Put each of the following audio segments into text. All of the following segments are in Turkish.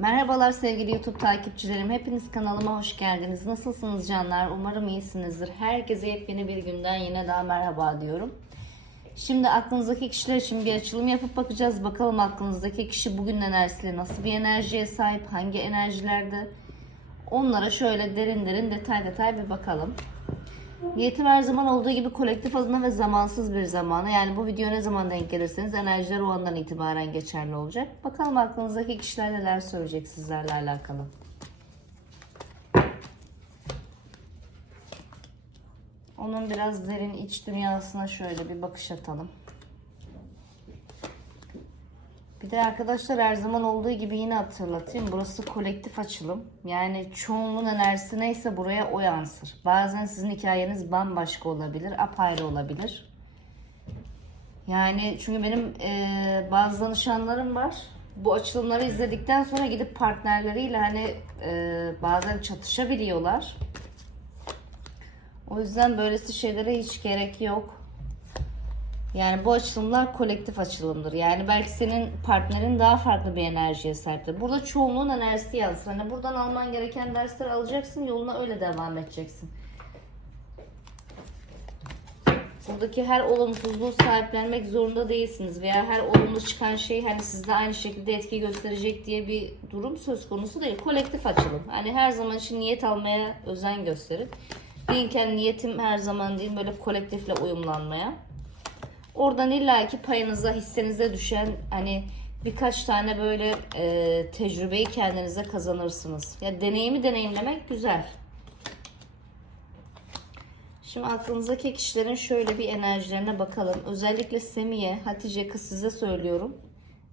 Merhabalar sevgili YouTube takipçilerim. Hepiniz kanalıma hoş geldiniz. Nasılsınız canlar? Umarım iyisinizdir. Herkese yepyeni bir günden yine daha merhaba diyorum. Şimdi aklınızdaki kişiler için bir açılım yapıp bakacağız. Bakalım aklınızdaki kişi bugün enerjisiyle nasıl bir enerjiye sahip, hangi enerjilerde? Onlara şöyle derin derin detay detay bir bakalım. Niyetim her zaman olduğu gibi kolektif adına ve zamansız bir zamana. Yani bu video ne zaman denk gelirseniz enerjiler o andan itibaren geçerli olacak. Bakalım aklınızdaki kişiler neler söyleyecek sizlerle alakalı. Onun biraz derin iç dünyasına şöyle bir bakış atalım. Bir de arkadaşlar her zaman olduğu gibi yine hatırlatayım. Burası kolektif açılım. Yani çoğunluğun enerjisi neyse buraya o yansır. Bazen sizin hikayeniz bambaşka olabilir, apayrı olabilir. Yani çünkü benim e, bazı danışanlarım var. Bu açılımları izledikten sonra gidip partnerleriyle hani e, bazen çatışabiliyorlar. O yüzden böylesi şeylere hiç gerek yok. Yani bu açılımlar kolektif açılımdır. Yani belki senin partnerin daha farklı bir enerjiye sahiptir. Burada çoğunluğun enerjisi yansır. Hani buradan alman gereken dersleri alacaksın, yoluna öyle devam edeceksin. Buradaki her olumsuzluğu sahiplenmek zorunda değilsiniz veya her olumlu çıkan şey hani sizde aynı şekilde etki gösterecek diye bir durum söz konusu değil. Kolektif açılım. Hani her zaman için niyet almaya özen gösterin. Dinken niyetim her zaman değil böyle kolektifle uyumlanmaya. Oradan illaki payınıza, hissenize düşen hani birkaç tane böyle e, tecrübeyi kendinize kazanırsınız. Ya deneyimi deneyimlemek güzel. Şimdi aklınızdaki kişilerin şöyle bir enerjilerine bakalım. Özellikle Semiye, Hatice kız size söylüyorum.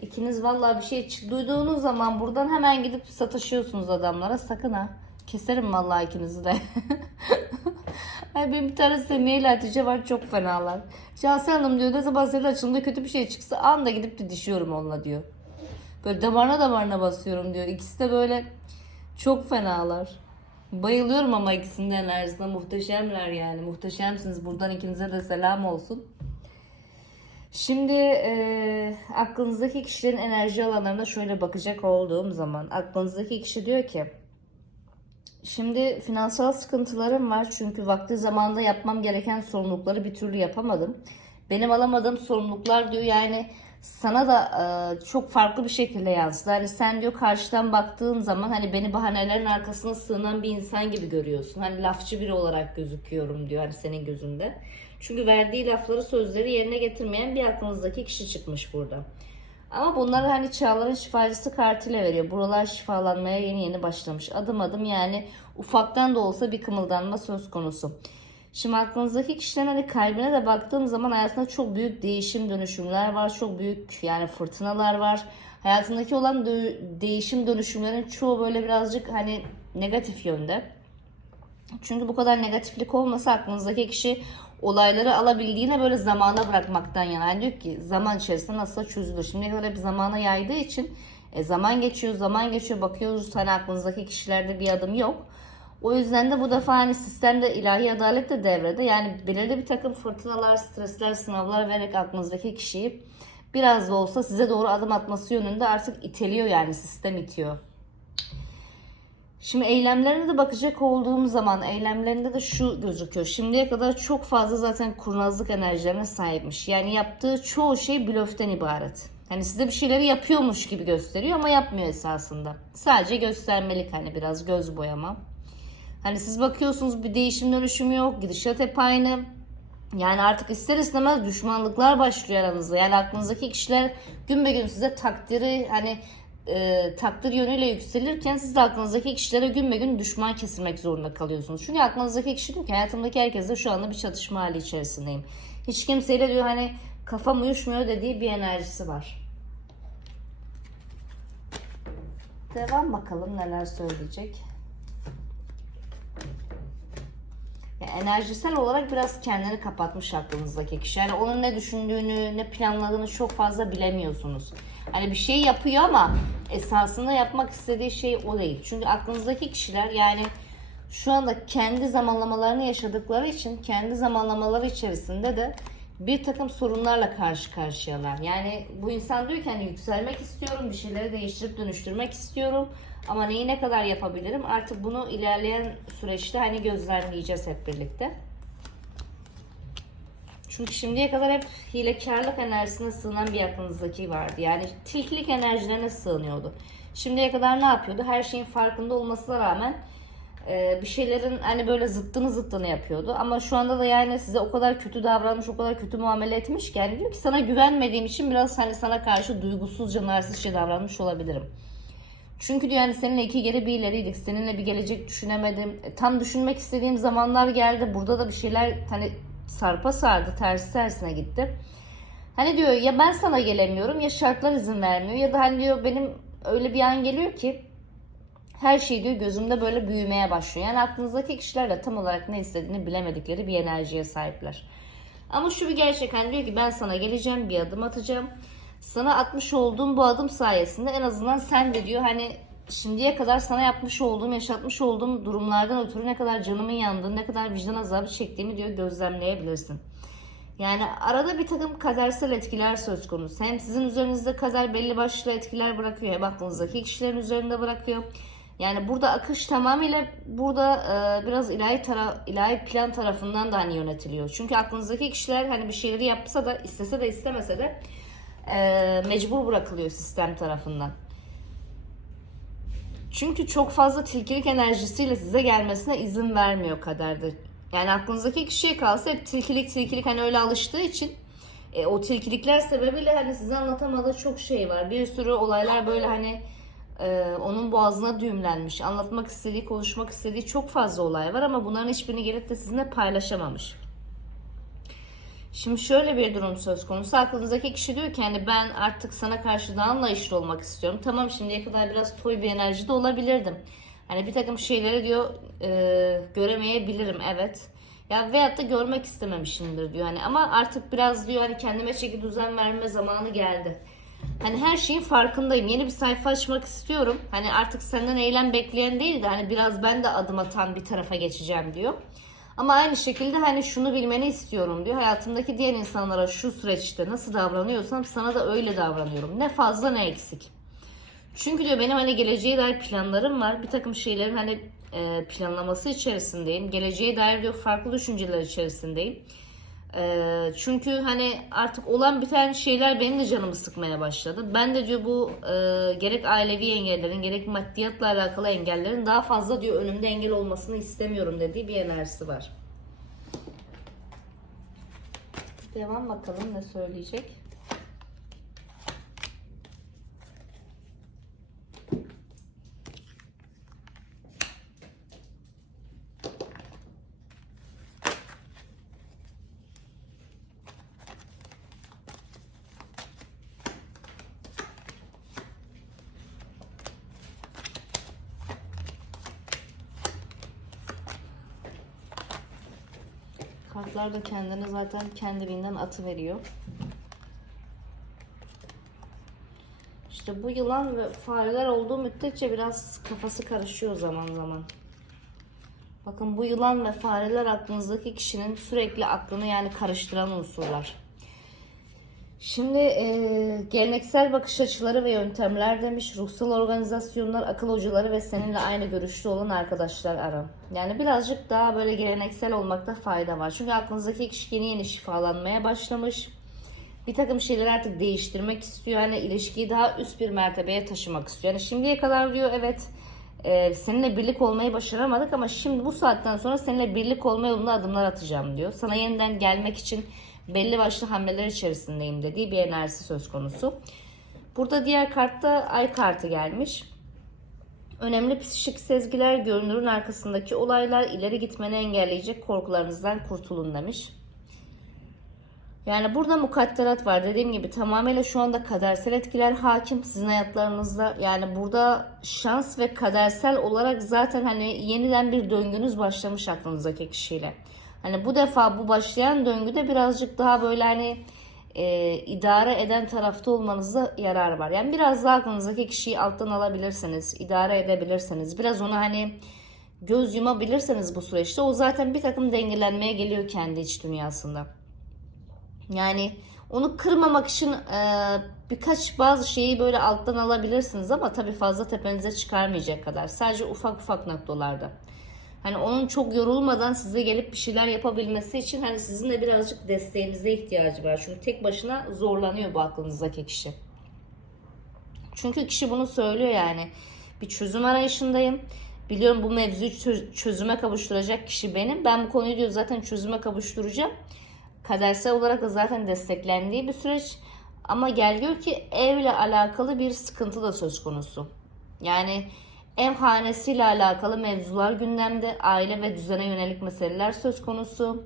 İkiniz vallahi bir şey duyduğunuz zaman buradan hemen gidip sataşıyorsunuz adamlara. Sakın ha. Keserim vallahi ikinizi de. Ay benim bir tane Semiye ile Hatice var çok fenalar. Şahsen Hanım diyor ne zaman senin açılımda kötü bir şey çıksa anda gidip didişiyorum onunla diyor. Böyle damarına damarına basıyorum diyor. İkisi de böyle çok fenalar. Bayılıyorum ama ikisinin de enerjisine muhteşemler yani. Muhteşemsiniz. Buradan ikinize de selam olsun. Şimdi e, aklınızdaki kişilerin enerji alanlarına şöyle bakacak olduğum zaman aklınızdaki kişi diyor ki Şimdi finansal sıkıntılarım var çünkü vakti zamanda yapmam gereken sorumlulukları bir türlü yapamadım. Benim alamadığım sorumluluklar diyor yani sana da e, çok farklı bir şekilde yansıdı. Hani sen diyor karşıdan baktığın zaman hani beni bahanelerin arkasına sığınan bir insan gibi görüyorsun. Hani lafçı biri olarak gözüküyorum diyor hani senin gözünde. Çünkü verdiği lafları sözleri yerine getirmeyen bir aklınızdaki kişi çıkmış burada. Ama bunları hani çağların şifacısı kartıyla veriyor. Buralar şifalanmaya yeni yeni başlamış. Adım adım yani ufaktan da olsa bir kımıldanma söz konusu. Şimdi aklınızdaki kişilerin hani kalbine de baktığım zaman hayatında çok büyük değişim dönüşümler var. Çok büyük yani fırtınalar var. Hayatındaki olan değişim dönüşümlerin çoğu böyle birazcık hani negatif yönde. Çünkü bu kadar negatiflik olmasa aklınızdaki kişi olayları alabildiğine böyle zamana bırakmaktan yana. Yani diyor ki zaman içerisinde nasıl çözülür. Şimdiye kadar hep zamana yaydığı için e, zaman geçiyor, zaman geçiyor. Bakıyoruz hani aklınızdaki kişilerde bir adım yok. O yüzden de bu defa hani sistemde ilahi adalet de devrede. Yani belirli bir takım fırtınalar, stresler, sınavlar vererek aklınızdaki kişiyi biraz da olsa size doğru adım atması yönünde artık iteliyor yani sistem itiyor. Şimdi eylemlerine de bakacak olduğum zaman eylemlerinde de şu gözüküyor. Şimdiye kadar çok fazla zaten kurnazlık enerjilerine sahipmiş. Yani yaptığı çoğu şey blöften ibaret. Hani size bir şeyleri yapıyormuş gibi gösteriyor ama yapmıyor esasında. Sadece göstermelik hani biraz göz boyama. Hani siz bakıyorsunuz bir değişim dönüşüm yok. Gidişat hep aynı. Yani artık ister istemez düşmanlıklar başlıyor aranızda. Yani aklınızdaki kişiler gün be gün size takdiri hani e, takdir yönüyle yükselirken siz de aklınızdaki kişilere gün be gün düşman kesilmek zorunda kalıyorsunuz. Çünkü aklınızdaki kişi diyor ki hayatımdaki herkesle şu anda bir çatışma hali içerisindeyim. Hiç kimseyle diyor hani kafam uyuşmuyor dediği bir enerjisi var. Devam bakalım neler söyleyecek. Ya enerjisel olarak biraz kendini kapatmış aklınızdaki kişi. Yani onun ne düşündüğünü, ne planladığını çok fazla bilemiyorsunuz. Hani bir şey yapıyor ama esasında yapmak istediği şey o değil. Çünkü aklınızdaki kişiler yani şu anda kendi zamanlamalarını yaşadıkları için kendi zamanlamaları içerisinde de bir takım sorunlarla karşı karşıyalar. Yani bu insan diyor ki hani yükselmek istiyorum, bir şeyleri değiştirip dönüştürmek istiyorum. Ama neyi ne kadar yapabilirim? Artık bunu ilerleyen süreçte hani gözlemleyeceğiz hep birlikte. Çünkü şimdiye kadar hep hilekarlık enerjisine sığınan bir aklınızdaki vardı. Yani tilkilik enerjilerine sığınıyordu. Şimdiye kadar ne yapıyordu? Her şeyin farkında olmasına rağmen e, bir şeylerin hani böyle zıttını zıttını yapıyordu. Ama şu anda da yani size o kadar kötü davranmış, o kadar kötü muamele etmiş ki yani diyor ki sana güvenmediğim için biraz hani sana karşı duygusuzca, narsistçe davranmış olabilirim. Çünkü diyor yani seninle iki geri bir ileriydik. Seninle bir gelecek düşünemedim. E, tam düşünmek istediğim zamanlar geldi. Burada da bir şeyler hani sarpa sardı. Tersi tersine gitti. Hani diyor ya ben sana gelemiyorum ya şartlar izin vermiyor ya da hani diyor benim öyle bir an geliyor ki her şey diyor gözümde böyle büyümeye başlıyor. Yani aklınızdaki kişiler de tam olarak ne istediğini bilemedikleri bir enerjiye sahipler. Ama şu bir gerçek hani diyor ki ben sana geleceğim bir adım atacağım. Sana atmış olduğum bu adım sayesinde en azından sen de diyor hani şimdiye kadar sana yapmış olduğum, yaşatmış olduğum durumlardan ötürü ne kadar canımın yandığını, ne kadar vicdan azabı çektiğimi diyor gözlemleyebilirsin. Yani arada bir takım kadersel etkiler söz konusu. Hem sizin üzerinizde kader belli başlı etkiler bırakıyor. Hem aklınızdaki kişilerin üzerinde bırakıyor. Yani burada akış tamamıyla burada e, biraz ilahi tara ilahi plan tarafından da hani yönetiliyor. Çünkü aklınızdaki kişiler hani bir şeyleri yapsa da istese de istemese de e, mecbur bırakılıyor sistem tarafından. Çünkü çok fazla tilkilik enerjisiyle size gelmesine izin vermiyor kaderde. Yani aklınızdaki kişiye kalsa hep tilkilik tilkilik hani öyle alıştığı için e, o tilkilikler sebebiyle hani size anlatamadığı çok şey var. Bir sürü olaylar böyle hani e, onun boğazına düğümlenmiş. Anlatmak istediği, konuşmak istediği çok fazla olay var ama bunların hiçbirini gelip de sizinle paylaşamamış. Şimdi şöyle bir durum söz konusu. Aklınızdaki kişi diyor ki hani ben artık sana karşı daha anlayışlı olmak istiyorum. Tamam şimdiye kadar biraz toy bir enerjide olabilirdim. Hani bir takım şeyleri diyor e, göremeyebilirim evet. Ya veyahut da görmek istememişimdir diyor. Hani ama artık biraz diyor hani kendime çeki düzen verme zamanı geldi. Hani her şeyin farkındayım. Yeni bir sayfa açmak istiyorum. Hani artık senden eylem bekleyen değil de hani biraz ben de adım atan bir tarafa geçeceğim diyor. Ama aynı şekilde hani şunu bilmeni istiyorum diyor. Hayatımdaki diğer insanlara şu süreçte nasıl davranıyorsam sana da öyle davranıyorum. Ne fazla ne eksik. Çünkü diyor benim hani geleceğe dair planlarım var. Bir takım şeylerin hani e, planlaması içerisindeyim. Geleceğe dair diyor farklı düşünceler içerisindeyim. Çünkü hani artık olan biten şeyler benim de canımı sıkmaya başladı. Ben de diyor bu e, gerek ailevi engellerin gerek maddiyatla alakalı engellerin daha fazla diyor önümde engel olmasını istemiyorum dediği bir enerjisi var. Devam bakalım ne söyleyecek. Kartlar da kendini zaten kendiliğinden atı veriyor. İşte bu yılan ve fareler olduğu müddetçe biraz kafası karışıyor zaman zaman. Bakın bu yılan ve fareler aklınızdaki kişinin sürekli aklını yani karıştıran unsurlar. Şimdi e, geleneksel bakış açıları ve yöntemler demiş, ruhsal organizasyonlar, akıl hocaları ve seninle aynı görüşte olan arkadaşlar ara. Yani birazcık daha böyle geleneksel olmakta fayda var. Çünkü aklınızdaki kişi yeni yeni şifalanmaya başlamış. Bir takım şeyleri artık değiştirmek istiyor. Yani ilişkiyi daha üst bir mertebeye taşımak istiyor. Yani şimdiye kadar diyor evet e, seninle birlik olmayı başaramadık ama şimdi bu saatten sonra seninle birlik olma yolunda adımlar atacağım diyor. Sana yeniden gelmek için belli başlı hamleler içerisindeyim dediği bir enerjisi söz konusu. Burada diğer kartta ay kartı gelmiş. Önemli psikik sezgiler, görünürün arkasındaki olaylar, ileri gitmeni engelleyecek korkularınızdan kurtulun demiş. Yani burada mukadderat var. Dediğim gibi tamamıyla şu anda kadersel etkiler hakim sizin hayatlarınızda. Yani burada şans ve kadersel olarak zaten hani yeniden bir döngünüz başlamış aklınızdaki kişiyle. Hani bu defa bu başlayan döngüde birazcık daha böyle hani e, idare eden tarafta olmanızda yarar var. Yani biraz daha aklınızdaki kişiyi alttan alabilirsiniz, idare edebilirsiniz. Biraz onu hani göz yumabilirseniz bu süreçte o zaten bir takım dengelenmeye geliyor kendi iç dünyasında. Yani onu kırmamak için e, birkaç bazı şeyi böyle alttan alabilirsiniz ama tabii fazla tepenize çıkarmayacak kadar. Sadece ufak ufak noktalarda. Hani onun çok yorulmadan size gelip bir şeyler yapabilmesi için hani sizin de birazcık desteğinize ihtiyacı var. Çünkü tek başına zorlanıyor bu aklınızdaki kişi. Çünkü kişi bunu söylüyor yani. Bir çözüm arayışındayım. Biliyorum bu mevzuyu çö- çözüme kavuşturacak kişi benim. Ben bu konuyu diyor zaten çözüme kavuşturacağım. Kadersel olarak da zaten desteklendiği bir süreç. Ama gel gör ki evle alakalı bir sıkıntı da söz konusu. Yani ev hanesiyle alakalı mevzular gündemde. Aile ve düzene yönelik meseleler söz konusu.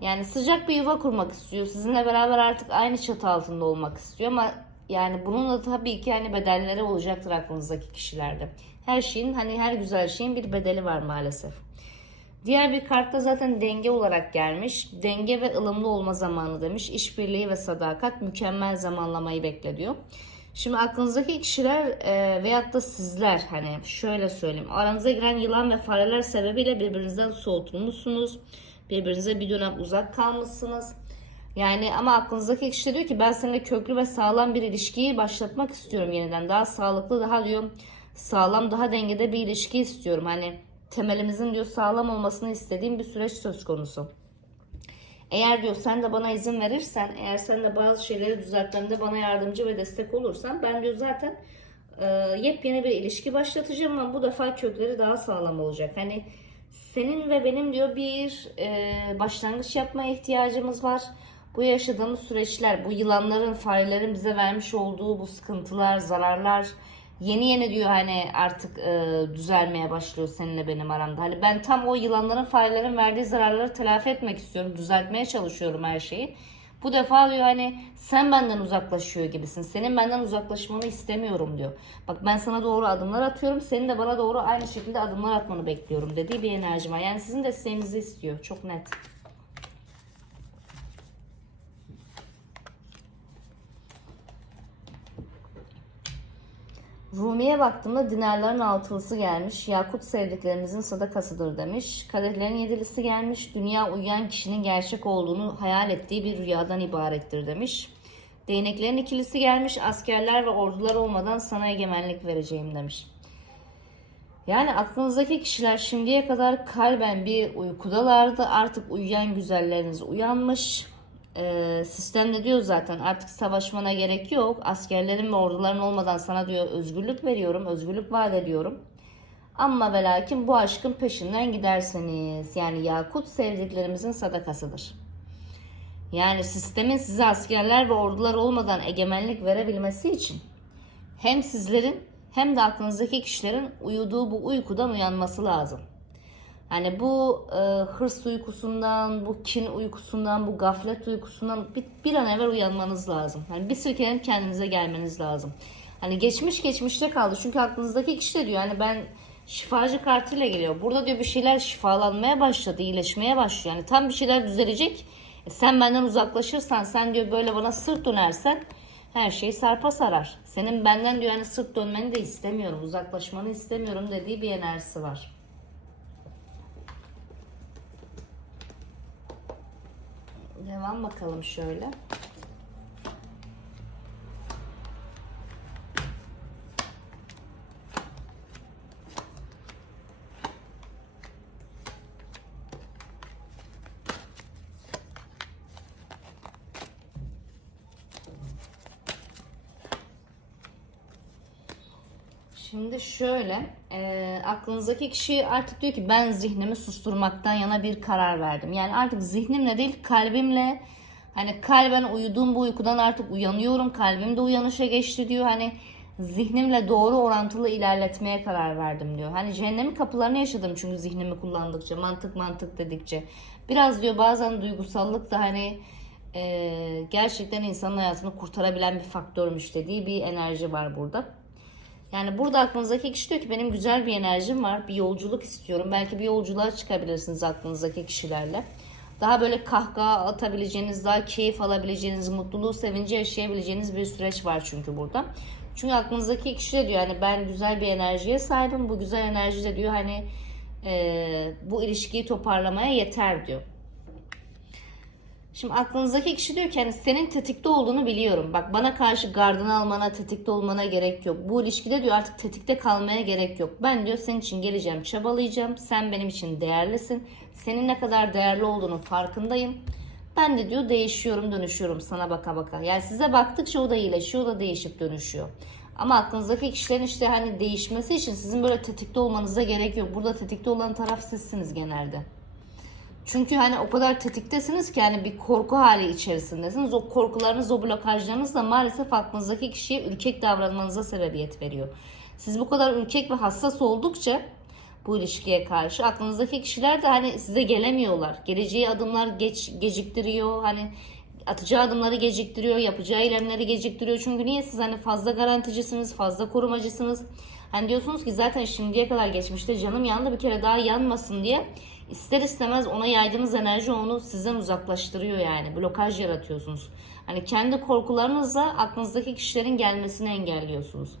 Yani sıcak bir yuva kurmak istiyor. Sizinle beraber artık aynı çatı altında olmak istiyor ama yani bunun da tabii ki hani bedelleri olacaktır aklınızdaki kişilerde. Her şeyin hani her güzel şeyin bir bedeli var maalesef. Diğer bir kartta zaten denge olarak gelmiş. Denge ve ılımlı olma zamanı demiş. İşbirliği ve sadakat mükemmel zamanlamayı bekliyor. Şimdi aklınızdaki kişiler e, veyahut da sizler hani şöyle söyleyeyim. Aranıza giren yılan ve fareler sebebiyle birbirinizden soğutulmuşsunuz. Birbirinize bir dönem uzak kalmışsınız. Yani ama aklınızdaki kişi diyor ki ben seninle köklü ve sağlam bir ilişkiyi başlatmak istiyorum yeniden. Daha sağlıklı, daha diyor sağlam, daha dengede bir ilişki istiyorum. Hani temelimizin diyor sağlam olmasını istediğim bir süreç söz konusu. Eğer diyor sen de bana izin verirsen, eğer sen de bazı şeyleri düzeltmemde bana yardımcı ve destek olursan ben diyor zaten e, yepyeni bir ilişki başlatacağım ama bu defa kökleri daha sağlam olacak. Hani senin ve benim diyor bir e, başlangıç yapmaya ihtiyacımız var. Bu yaşadığımız süreçler, bu yılanların, farelerin bize vermiş olduğu bu sıkıntılar, zararlar yeni yeni diyor hani artık e, düzelmeye başlıyor seninle benim aramda. Hani ben tam o yılanların, farelerin verdiği zararları telafi etmek istiyorum. Düzeltmeye çalışıyorum her şeyi. Bu defa diyor hani sen benden uzaklaşıyor gibisin. Senin benden uzaklaşmanı istemiyorum diyor. Bak ben sana doğru adımlar atıyorum. Senin de bana doğru aynı şekilde adımlar atmanı bekliyorum dediği bir enerji var. Yani sizin desteğinizi istiyor. Çok net. Rumi'ye baktığımda dinarların altılısı gelmiş. Yakut sevdiklerimizin sadakasıdır demiş. Kadehlerin yedilisi gelmiş. Dünya uyuyan kişinin gerçek olduğunu hayal ettiği bir rüyadan ibarettir demiş. Değneklerin ikilisi gelmiş. Askerler ve ordular olmadan sana egemenlik vereceğim demiş. Yani aklınızdaki kişiler şimdiye kadar kalben bir uykudalardı. Artık uyuyan güzelleriniz uyanmış. Ee, sistem de diyor zaten artık savaşmana gerek yok. Askerlerin ve orduların olmadan sana diyor özgürlük veriyorum, özgürlük vaat ediyorum. Ama ve lakin bu aşkın peşinden giderseniz yani Yakut sevdiklerimizin sadakasıdır. Yani sistemin size askerler ve ordular olmadan egemenlik verebilmesi için hem sizlerin hem de aklınızdaki kişilerin uyuduğu bu uykudan uyanması lazım. Yani bu e, hırs uykusundan, bu kin uykusundan, bu gaflet uykusundan bir, bir an evvel uyanmanız lazım. Yani bir silkelenip kendinize gelmeniz lazım. Hani geçmiş geçmişte kaldı. Çünkü aklınızdaki kişi de diyor hani ben şifacı kartıyla geliyor. Burada diyor bir şeyler şifalanmaya başladı, iyileşmeye başlıyor. Yani tam bir şeyler düzelecek. E, sen benden uzaklaşırsan, sen diyor böyle bana sırt dönersen her şey sarpa sarar. Senin benden diyor hani sırt dönmeni de istemiyorum, uzaklaşmanı istemiyorum dediği bir enerjisi var. Devam bakalım şöyle. Şimdi şöyle, e, aklınızdaki kişi artık diyor ki ben zihnimi susturmaktan yana bir karar verdim. Yani artık zihnimle değil kalbimle hani kalben uyuduğum bu uykudan artık uyanıyorum. Kalbim de uyanışa geçti diyor. Hani zihnimle doğru orantılı ilerletmeye karar verdim diyor. Hani cehennemin kapılarını yaşadım çünkü zihnimi kullandıkça, mantık mantık dedikçe. Biraz diyor bazen duygusallık da hani e, gerçekten insanın hayatını kurtarabilen bir faktörmüş dediği bir enerji var burada. Yani burada aklınızdaki kişi diyor ki benim güzel bir enerjim var. Bir yolculuk istiyorum. Belki bir yolculuğa çıkabilirsiniz aklınızdaki kişilerle. Daha böyle kahkaha atabileceğiniz, daha keyif alabileceğiniz, mutluluğu, sevinci yaşayabileceğiniz bir süreç var çünkü burada. Çünkü aklınızdaki kişi de diyor hani ben güzel bir enerjiye sahibim. Bu güzel enerji de diyor hani e, bu ilişkiyi toparlamaya yeter diyor. Şimdi aklınızdaki kişi diyor ki hani senin tetikte olduğunu biliyorum. Bak bana karşı gardını almana, tetikte olmana gerek yok. Bu ilişkide diyor artık tetikte kalmaya gerek yok. Ben diyor senin için geleceğim, çabalayacağım. Sen benim için değerlisin. Senin ne kadar değerli olduğunu farkındayım. Ben de diyor değişiyorum, dönüşüyorum sana baka baka. Yani size baktıkça o da iyileşiyor, o da değişip dönüşüyor. Ama aklınızdaki kişilerin işte hani değişmesi için sizin böyle tetikte olmanıza gerek yok. Burada tetikte olan taraf sizsiniz genelde. Çünkü hani o kadar tetiktesiniz ki hani bir korku hali içerisindesiniz. O korkularınız, o blokajlarınız da maalesef aklınızdaki kişiye ürkek davranmanıza sebebiyet veriyor. Siz bu kadar ürkek ve hassas oldukça bu ilişkiye karşı aklınızdaki kişiler de hani size gelemiyorlar. Geleceği adımlar geç, geciktiriyor. Hani atacağı adımları geciktiriyor, yapacağı eylemleri geciktiriyor. Çünkü niye siz hani fazla garanticisiniz, fazla korumacısınız. Hani diyorsunuz ki zaten şimdiye kadar geçmişte canım yandı bir kere daha yanmasın diye ister istemez ona yaydığınız enerji onu sizden uzaklaştırıyor yani. Blokaj yaratıyorsunuz. Hani kendi korkularınızla aklınızdaki kişilerin gelmesini engelliyorsunuz.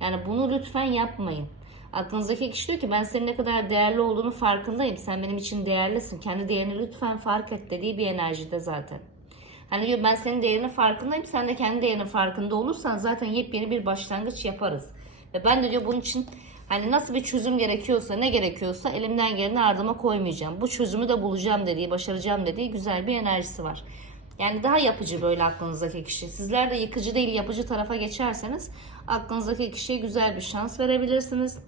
Yani bunu lütfen yapmayın. Aklınızdaki kişi diyor ki ben senin ne kadar değerli olduğunu farkındayım. Sen benim için değerlisin. Kendi değerini lütfen fark et dediği bir enerjide zaten. Hani diyor ben senin değerinin farkındayım. Sen de kendi değerinin farkında olursan zaten yepyeni bir başlangıç yaparız. Ve ben de diyor bunun için hani nasıl bir çözüm gerekiyorsa ne gerekiyorsa elimden geleni ardıma koymayacağım. Bu çözümü de bulacağım dediği, başaracağım dediği güzel bir enerjisi var. Yani daha yapıcı böyle aklınızdaki kişi. Sizler de yıkıcı değil yapıcı tarafa geçerseniz aklınızdaki kişiye güzel bir şans verebilirsiniz.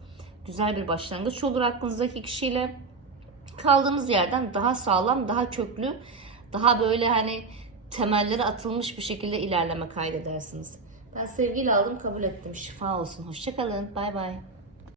Güzel bir başlangıç olur aklınızdaki kişiyle. Kaldığınız yerden daha sağlam, daha köklü, daha böyle hani temelleri atılmış bir şekilde ilerleme kaydedersiniz. Ben sevgiyle aldım, kabul ettim. Şifa olsun. Hoşçakalın. Bay bay.